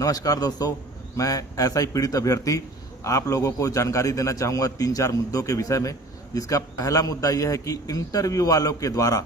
नमस्कार दोस्तों, मैं एसआई पीड़ित अभ्यर्थी आप लोगों को जानकारी देना चाहूँगा 3-4 मुद्दों के विषय में। जिसका पहला मुद्दा यह है कि इंटरव्यू वालों के द्वारा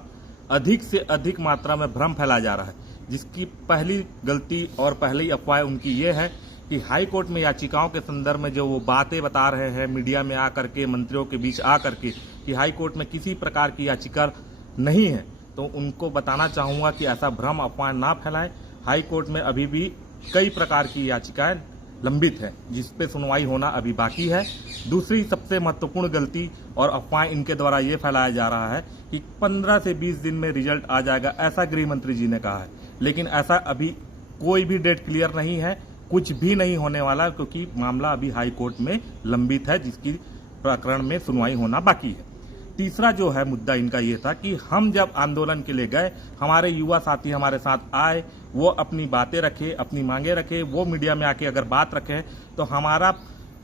अधिक से अधिक मात्रा में भ्रम फैलाया जा रहा है। जिसकी पहली गलती और पहली अफवाह उनकी ये है कि हाई कोर्ट में याचिकाओं के संदर्भ में जो वो बातें बता रहे हैं मीडिया में आकर के, मंत्रियों के बीच आकर के, कि हाई कोर्ट में किसी प्रकार की याचिका नहीं है, तो उनको बताना चाहूँगा कि ऐसा भ्रम अफवाह ना फैलाएं। हाई कोर्ट में अभी भी कई प्रकार की याचिकाएं लंबित है जिस पे सुनवाई होना अभी बाकी है। दूसरी सबसे महत्वपूर्ण गलती और अफवाह इनके द्वारा ये फैलाया जा रहा है कि 15 से 20 दिन में रिजल्ट आ जाएगा, ऐसा गृह मंत्री जी ने कहा है। लेकिन ऐसा अभी कोई भी डेट क्लियर नहीं है, कुछ भी नहीं होने वाला, क्योंकि मामला अभी हाई कोर्ट में लंबित है जिसकी प्रकरण में सुनवाई होना बाकी है। तीसरा जो है मुद्दा इनका ये था कि हम जब आंदोलन के लिए गए, हमारे युवा साथी हमारे साथ आए, वो अपनी बातें रखे, अपनी मांगे रखे, वो मीडिया में आके अगर बात रखे, तो हमारा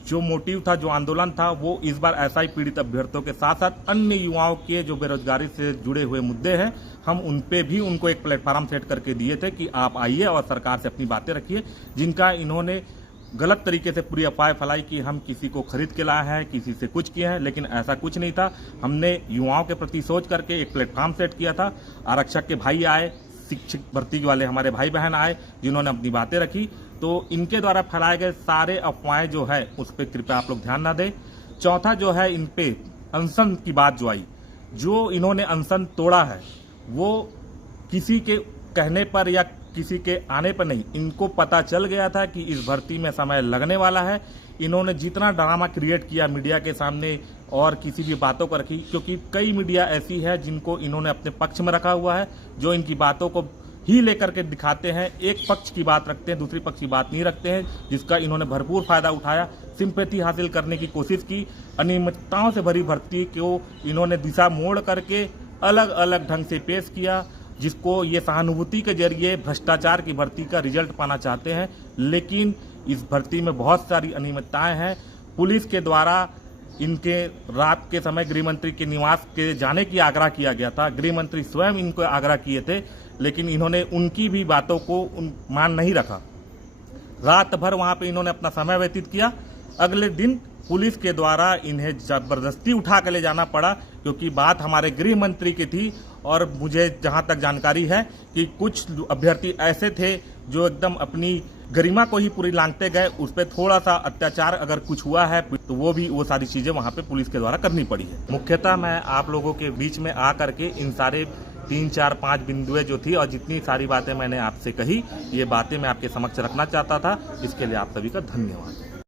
जो मोटिव था, जो आंदोलन था, वो इस बार एसआई पीड़ित अभ्यर्थियों के साथ साथ अन्य युवाओं के जो बेरोजगारी से जुड़े हुए मुद्दे हैं, हम उन पे भी उनको एक प्लेटफॉर्म सेट करके दिए थे कि आप आइए और सरकार से अपनी बातें रखिए। जिनका इन्होंने गलत तरीके से पूरी अफवाह फैलाई कि हम किसी को खरीद के लाए हैं, किसी से कुछ किए हैं, लेकिन ऐसा कुछ नहीं था। हमने युवाओं के प्रति सोच करके एक प्लेटफॉर्म सेट किया था। आरक्षक के भाई आए, शिक्षक भर्ती वाले हमारे भाई बहन आए, जिन्होंने अपनी बातें रखी। तो इनके द्वारा फैलाए गए सारे अफवाहें जो है उस पर कृपया आप लोग ध्यान ना दें। चौथा जो है, इन पे अनशन की बात जो आई, जो इन्होंने अनशन तोड़ा है वो किसी के कहने पर या किसी के आने पर नहीं, इनको पता चल गया था कि इस भर्ती में समय लगने वाला है। इन्होंने जितना ड्रामा क्रिएट किया मीडिया के सामने और किसी भी बातों को रखी, क्योंकि कई मीडिया ऐसी है जिनको इन्होंने अपने पक्ष में रखा हुआ है, जो इनकी बातों को ही लेकर के दिखाते हैं, एक पक्ष की बात रखते हैं, दूसरी पक्ष की बात नहीं रखते हैं, जिसका इन्होंने भरपूर फायदा उठाया। सिंपैथी हासिल करने की कोशिश की, अनियमितताओं से भरी भर्ती को इन्होंने दिशा मोड़ करके अलग अलग ढंग से पेश किया, जिसको ये सहानुभूति के जरिए भ्रष्टाचार की भर्ती का रिजल्ट पाना चाहते हैं। लेकिन इस भर्ती में बहुत सारी अनियमितताएं हैं। पुलिस के द्वारा इनके रात के समय गृह मंत्री के निवास के जाने की आग्रह किया गया था, गृह मंत्री स्वयं इनको आग्रह किए थे, लेकिन इन्होंने उनकी भी बातों को मान नहीं रखा। रात भर वहां पे इन्होंने अपना समय व्यतीत किया। अगले दिन पुलिस के द्वारा इन्हें जबरदस्ती उठा कर ले जाना पड़ा, क्योंकि बात हमारे गृह मंत्री की थी। और मुझे जहां तक जानकारी है कि कुछ अभ्यर्थी ऐसे थे जो एकदम अपनी गरिमा को ही पूरी लांघते गए, उस पर थोड़ा सा अत्याचार अगर कुछ हुआ है तो वो सारी चीजें वहां पे पुलिस के द्वारा करनी पड़ी है। मुख्यतः मैं आप लोगों के बीच में आ करके इन सारे 3, 4, 5 बिंदुएं जो थी और जितनी सारी बातें मैंने आपसे कही, ये बातें मैं आपके समक्ष रखना चाहता था। इसके लिए आप सभी का धन्यवाद।